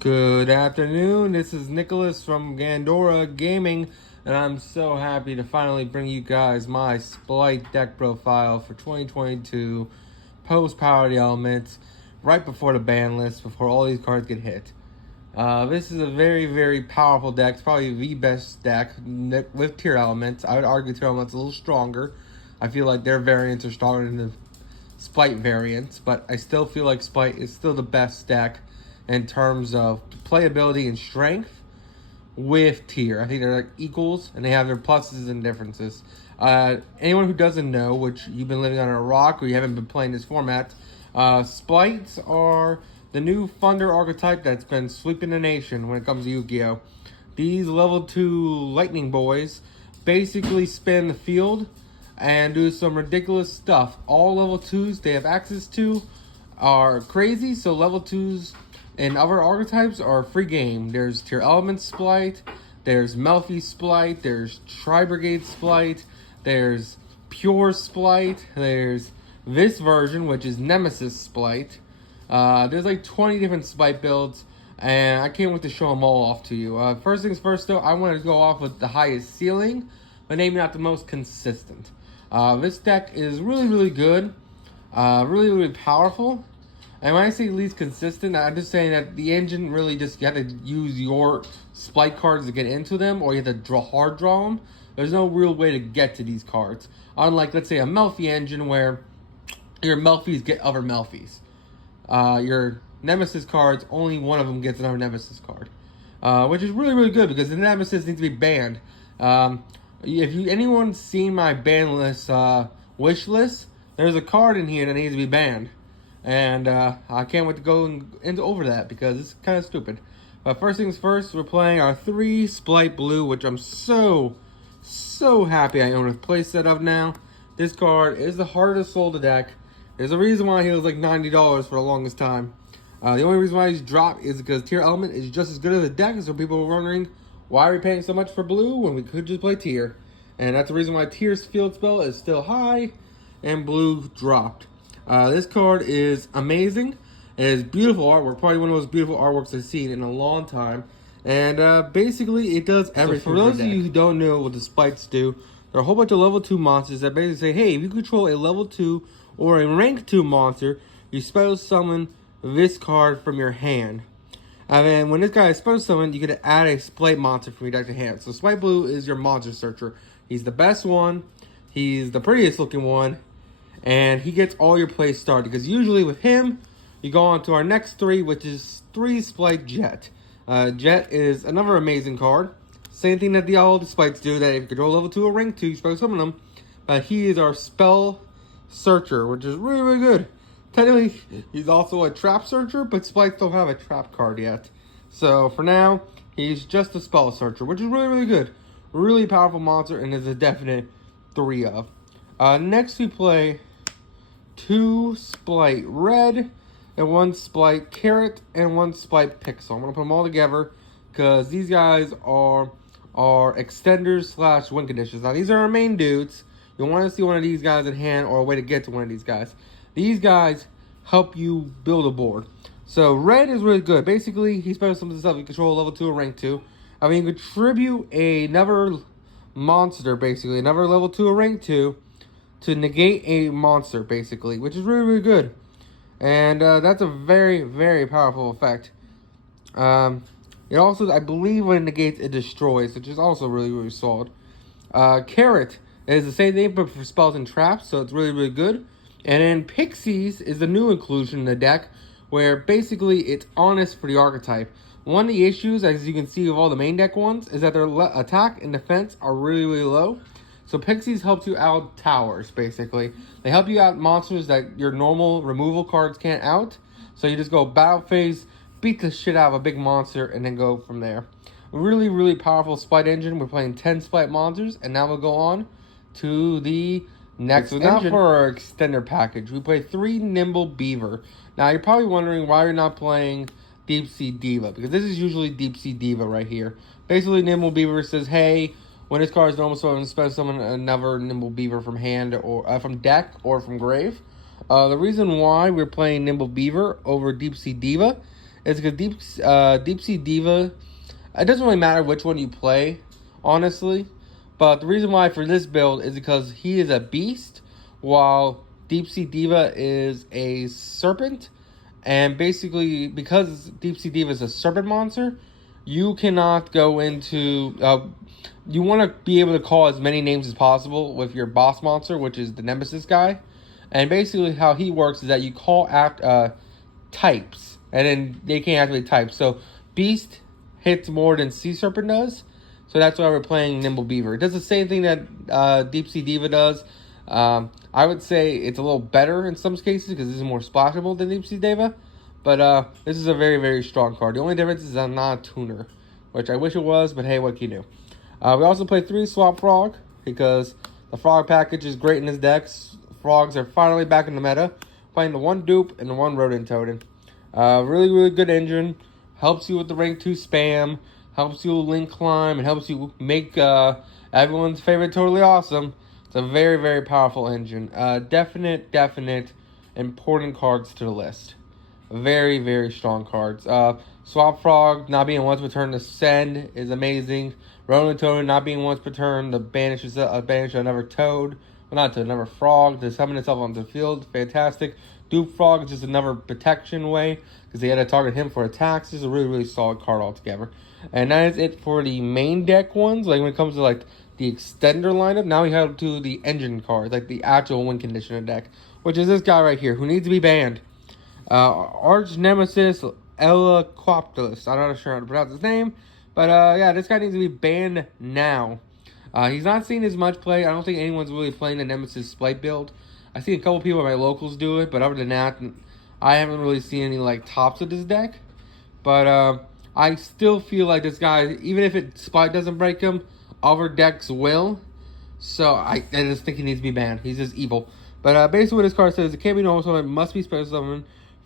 Good afternoon, this is Nicholas from Gandora Gaming, and I'm so happy to finally bring you guys my Splight deck profile for 2022 post-Power the Elements, right before the ban list, before all these cards get hit. This is a very, very powerful deck. It's probably the best deck with tier elements. I would argue tier elements a little stronger. I feel like their variants are stronger than the Splight variants, but I still feel like Splight is still the best deck in terms of playability and strength with tier. I think they're like equals, and they have their pluses and differences. Anyone who doesn't know, which you've been living under a rock or you haven't been playing this format, Splites are the new Thunder archetype that's been sweeping the nation when it comes to Yu-Gi-Oh! These level 2 lightning boys basically spin the field and do some ridiculous stuff. All level 2s they have access to are crazy, so level 2s and other archetypes are free game. There's Tier Element Splight, there's Melfi Splight, there's Tri-Brigade Splight, there's Pure Splight, there's this version, which is Nemesis Splight. There's like 20 different Splight builds, and I can't wait to show them all off to you. First things first, though, I want to go off with the highest ceiling, but maybe not the most consistent. This deck is really, really good, really, really powerful. And when I say least consistent, I'm just saying that the engine really just, you have to use your Splight cards to get into them, or you have to hard draw them. There's no real way to get to these cards. Unlike, let's say, a Melfi engine where your Melfis get other Melfis. Your Nemesis cards, only one of them gets another Nemesis card. Which is really, really good because the Nemesis needs to be banned. If anyone's seen my ban list wish list, there's a card in here that needs to be banned. And I can't wait to go into over that because it's kind of stupid. But first things first, we're playing our 3 Splight Blue, which I'm so happy I own a playset of now. This card is the hardest sold the deck. There's a reason why he was like $90 for the longest time. The only reason why he's dropped is because Tier Element is just as good as the deck, so people were wondering, why are we paying so much for Blue when we could just play Tier? And that's the reason why Tier's field spell is still high and Blue dropped. This card is amazing. It is beautiful artwork, probably one of the most beautiful artworks I've seen in a long time. And basically, it does everything. So for those of you who don't know what the Splites do, there are a whole bunch of level 2 monsters that basically say, hey, if you control a level 2 or a rank 2 monster, you special summon this card from your hand. And then when this guy is special summoned, you get to add a Splight monster from your deck to hand. So Splight Blue is your monster searcher. He's the best one. He's the prettiest looking one. And he gets all your plays started. Because usually with him, you go on to our next 3, which is 3 Splight Jet. Jet is another amazing card. Same thing that all the Splites do, that if you control level 2 or rank 2, you special summon them. But he is our spell searcher, which is really, really good. Technically, he's also a trap searcher, but Splites don't have a trap card yet. So for now, he's just a spell searcher, which is really, really good. Really powerful monster, and is a definite 3 of. Next we play 2 Splight Red, and 1 Splight Carrot, and 1 Splight Pixel. I'm going to put them all together, because these guys are extenders slash win conditions. Now, these are our main dudes. You'll want to see one of these guys in hand, or a way to get to one of these guys. These guys help you build a board. So, Red is really good. Basically, he special summons himself. You control level 2 or rank 2. I mean, you contribute another monster, basically. Another level 2 or rank 2 to negate a monster, basically. Which is really, really good. And that's a very, very powerful effect. It also, I believe, when it negates, it destroys, which is also really, really solid. Carrot is the same thing, but for spells and traps, so it's really, really good. And then Pixies is the new inclusion in the deck, where basically it's honest for the archetype. One of the issues, as you can see with all the main deck ones, is that their attack and defense are really, really low. So Pixies helps you out towers, basically. They help you out monsters that your normal removal cards can't out. So you just go battle phase, beat the shit out of a big monster, and then go from there. Really, really powerful Splight engine. We're playing 10 Splight monsters, and now we'll go on to the next engine. Now for our extender package, we play 3 Nimble Beaver. Now you're probably wondering why you're not playing Deep Sea Diva, because this is usually Deep Sea Diva right here. Basically, Nimble Beaver says, hey, when this card is normal summon, special summon another Nimble Beaver from hand, or from deck, or from grave. The reason why we're playing Nimble Beaver over Deep Sea Diva is because Deep Sea Diva. It doesn't really matter which one you play, honestly. But the reason why for this build is because he is a beast, while Deep Sea Diva is a serpent. And basically, because Deep Sea Diva is a serpent monster, you cannot go into... you want to be able to call as many names as possible with your boss monster, which is the Nemesis guy. And basically how he works is that you call out types, and then they can't activate types. So Beast hits more than Sea Serpent does, so that's why we're playing Nimble Beaver. It does the same thing that Deep Sea Diva does. I would say it's a little better in some cases because this is more splashable than Deep Sea Diva, but this is a very, very strong card. The only difference is I'm not a tuner, which I wish it was, but hey, what can you do? We also play 3 Swap Frog because the Frog package is great in this deck. Frogs are finally back in the meta. Playing the 1 Dupe and the 1 Rodent Totem. Really, really good engine. Helps you with the rank 2 spam. Helps you link climb. And helps you make everyone's favorite Totally Awesome. It's a very, very powerful engine. Definite important cards to the list. Very, very strong cards. Swap Frog not being once per turn to send is amazing. Rodent Totem not being once per turn to banish another toad. Well, not to another frog to summon itself onto the field. Fantastic. Dupe Frog is just another protection way because they had to target him for attacks. This is a really, really solid card altogether. And that is it for the main deck ones. Like when it comes to like the extender lineup, now we have to the engine cards, like the actual win conditioner deck, which is this guy right here who needs to be banned. Arch Nemesis Elaquoptilus. I'm not sure how to pronounce his name, but yeah, this guy needs to be banned now. He's not seen as much play. I don't think anyone's really playing the Nemesis Splight build. I've seen a couple people at my locals do it, but other than that, I haven't really seen any like tops of this deck. But I still feel like this guy, even if Splight doesn't break him, other decks will. So I just think he needs to be banned. He's just evil. But basically what this card says, it can't be normal summon, it must be special summon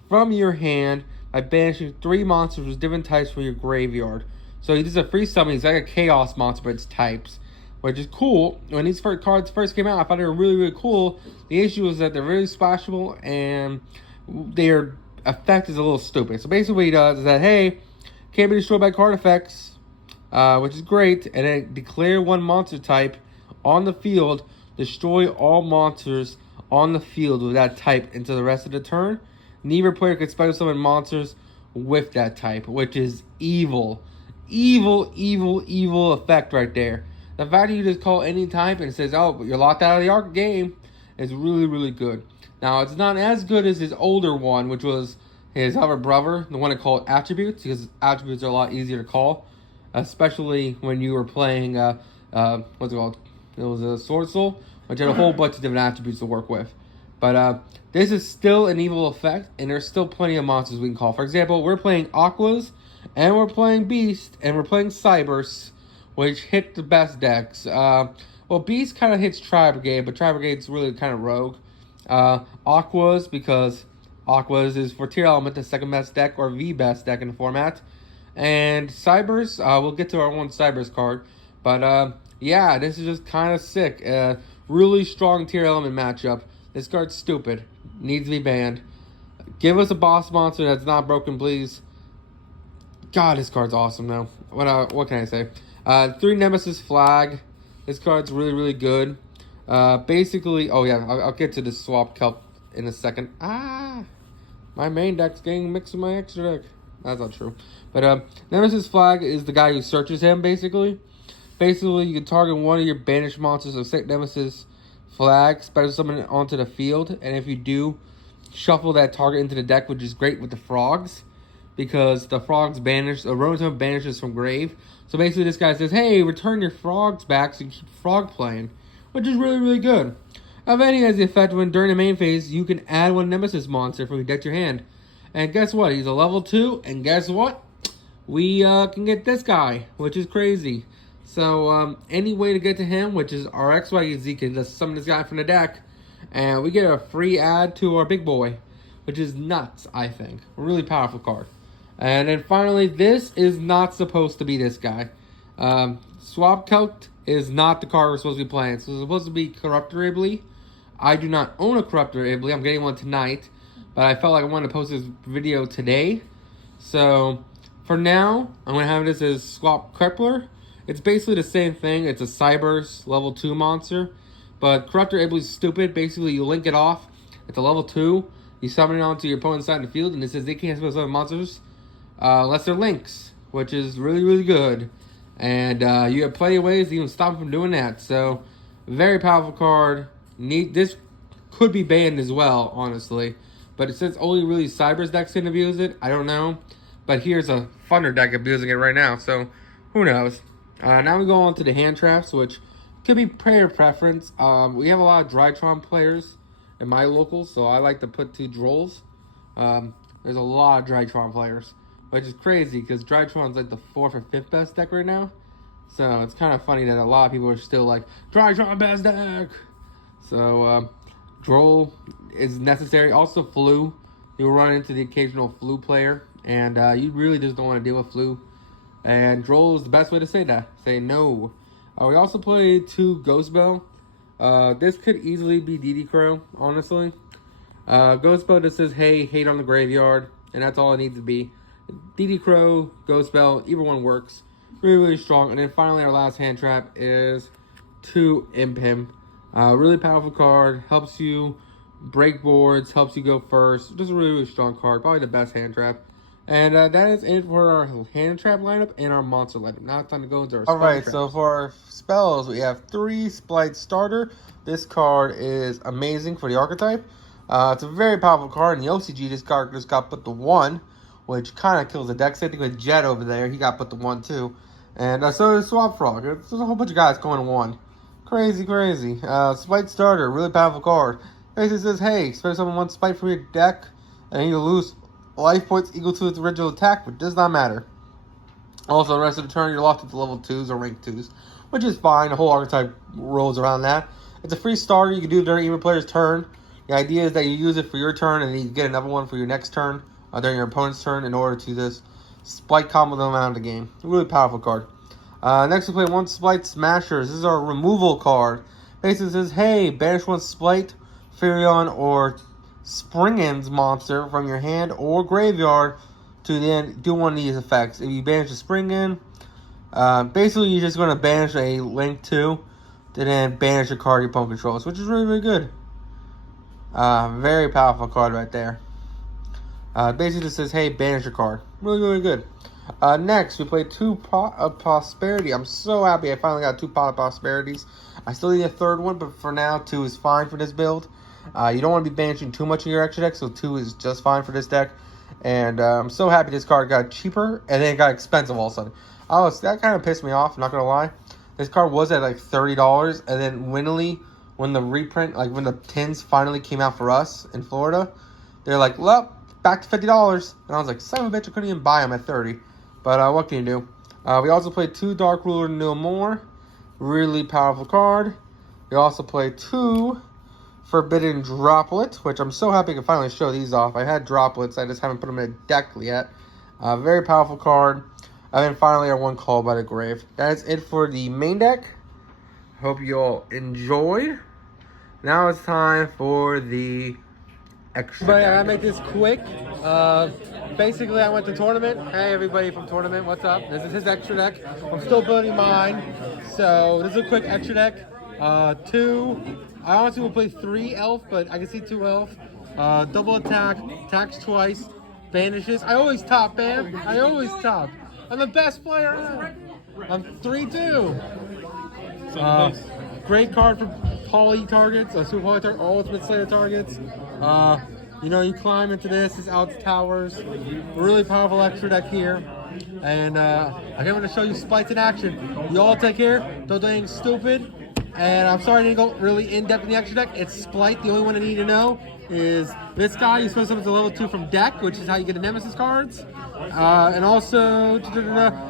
from your hand by banishing 3 monsters with different types from your graveyard. So he's a free summon. He's like a chaos monster, but it's types, which is cool. When these cards first came out, I thought they were really, really cool. The issue is that they're really splashable and their effect is a little stupid. So basically what he does is that, hey, can't be destroyed by card effects, which is great, and then declare 1 monster type on the field, destroy all monsters on the field with that type until the rest of the turn. Neither player can special summon monsters with that type, which is evil. Evil effect right there. The fact that you just call any type and it says, oh, you're locked out of the arc game is really, really good. Now, it's not as good as his older one, which was his other brother, the one that called Attributes, because Attributes are a lot easier to call, especially when you were playing, what's it called? It was a Sword Soul, which had a whole bunch of different attributes to work with. But this is still an evil effect, and there's still plenty of monsters we can call. For example, we're playing Aquas, and we're playing Beast, and we're playing Cybers, which hit the best decks. Well, Beast kind of hits Tri-Brigade, but Tri-Brigade's really kind of rogue. Aquas, because Aquas is for Tier Element, the second best deck, or the best deck in the format. And Cybers, we'll get to our one Cybers card. But yeah, this is just kind of sick. Really strong Tier Element matchup. This card's stupid. Needs to be banned. Give us a boss monster that's not broken, please. God, this card's awesome, though. What can I say? 3 Nemesis Flag. This card's really, really good. Basically, oh yeah, I'll get to the swap kelp in a second. My main deck's getting mixed with my extra deck. That's not true. But Nemesis Flag is the guy who searches him, basically. Basically, you can target one of your banished monsters of Sick Nemesis Flag, special summon it onto the field, and if you do, shuffle that target into the deck, which is great with the frogs, because the frogs banish, Rodent banishes from grave. So basically this guy says, hey, return your frogs back so you can keep frog playing, which is really, really good. Then he has the effect when during the main phase, you can add 1 Nemesis monster from your deck to your hand. And guess what? He's a level 2, and guess what? We can get this guy, which is crazy. So any way to get to him, which is our XYZ, can just summon this guy from the deck, and we get a free add to our big boy, which is nuts, I think. A really powerful card. And then finally, this is not supposed to be this guy. Swap Celt is not the card we're supposed to be playing. So it's supposed to be Corruptor Ibley. I do not own a Corruptor Ibley. I'm getting one tonight. But I felt like I wanted to post this video today. So for now, I'm gonna have this as Swap Crippler. It's basically the same thing. It's a Cybers level 2 monster, but Corruptor Ably is stupid. Basically, you link it off. It's a level 2. You summon it onto your opponent's side of the field, and it says they can't summon monsters unless they're links, which is really good. And you have plenty of ways to even stop them from doing that. So, very powerful card. This could be banned as well, honestly. But it says only really Cybers decks can abuse it. I don't know. But here's a Thunder deck abusing it right now. So, who knows? Now we go on to the hand traps, which could be player preference. We have a lot of Drytron players in my locals, so I like to put 2 Drolls. There's a lot of Drytron players, which is crazy because Drytron's like the 4th or 5th best deck right now. So it's kind of funny that a lot of people are still like, Drytron best deck! So Droll is necessary. Also Flu. You'll run into the occasional Flu player, and you really just don't want to deal with Flu. And Droll is the best way to say that. Say no. We also play 2 Ghost Bell. This could easily be DD Crow, honestly. Ghost Bell just says, hey, hate on the graveyard. And that's all it needs to be. DD Crow, Ghost Bell, either one works. Really strong. And then finally our last hand trap is 2 Imp Him. Really powerful card. Helps you break boards. Helps you go first. Just a really strong card. Probably the best hand trap. And that is it for our hand trap lineup and our monster lineup. Now it's time to go into our spell traps. So for our spells, we have 3 Splight Starter. This card is amazing for the archetype. It's a very powerful card. In the OCG, this card just got put to 1, which kind of kills the deck. Same thing with Jet over there. He got put to 1 too. And so does Swamp Frog. There's a whole bunch of guys going to 1. Crazy. Splight Starter, really powerful card. Basically says, hey, spend someone 1 Splight from your deck, and you lose life points equal to its original attack, but does not matter. Also, the rest of the turn, you're locked into level 2s or rank 2s, which is fine. The whole archetype rolls around that. It's a free starter. You can do it during either player's turn. The idea is that you use it for your turn, and then you get another one for your next turn, during your opponent's turn, in order to just Splight combo them out of the game. A really powerful card. Next, we play 1 Splight Smashers. This is our removal card. Basically says, hey, banish 1 Splight, Furion, or Springen's monster from your hand or graveyard to then do one of these effects. If you banish a Springen, basically you're just going to banish a Link 2 to then banish a card your opponent controls, which is really good. Very powerful card right there. Basically just says, hey, banish a card. Really good. Next, we play 2 Pot of Prosperity. I'm so happy I finally got 2 Pot of Prosperities. I still need a 3rd one, but for now, 2 is fine for this build. You don't want to be banishing too much in your extra deck, so 2 is just fine for this deck. And I'm so happy this card got cheaper, and then it got expensive all of a sudden. Oh, so that kind of pissed me off, not going to lie. This card was at like $30, and then winnily, when the reprint, like when the tins finally came out for us in Florida, they're like, well, back to $50. And I was like, son of a bitch, I couldn't even buy them at 30. But what can you do? We also played 2 Dark Ruler No More. Really powerful card. We also played 2 Forbidden Droplet, which I'm so happy I can finally show these off. I had droplets, I just haven't put them in a deck yet. Very powerful card. And then finally our 1 Call by the Grave. That is it for the main deck. Hope you all enjoyed. Now it's time for the extra deck. I gotta make this quick. Basically, I went to tournament. Hey, everybody from tournament, what's up? This is his extra deck. I'm still building mine. So this is a quick extra deck. 2. I honestly will play 3 elf, but I can see 2 elf. Double attack, attacks twice, banishes. I always top, man. I always top. I'm the best player ever. I'm 3-2. Great card for poly targets, super poly targets, ultimate slayer targets. You know, you climb into this out towers. Really powerful extra deck here. And I can't wait to show you Splights in action. You all take care. Don't do anything stupid. And I'm sorry I didn't go really in-depth in the extra deck. It's Splight. The only one I need to know is this guy. You're supposed to have a level 2 from deck, which is how you get the Nemesis cards. And also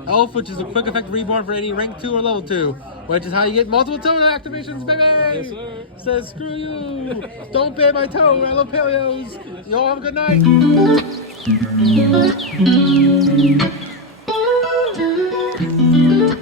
Elf, which is a quick effect reborn for any rank 2 or level 2, which is how you get multiple toad activations, baby! Yes, sir. Says screw you! Don't ban my toad, I love paleos! Y'all have a good night!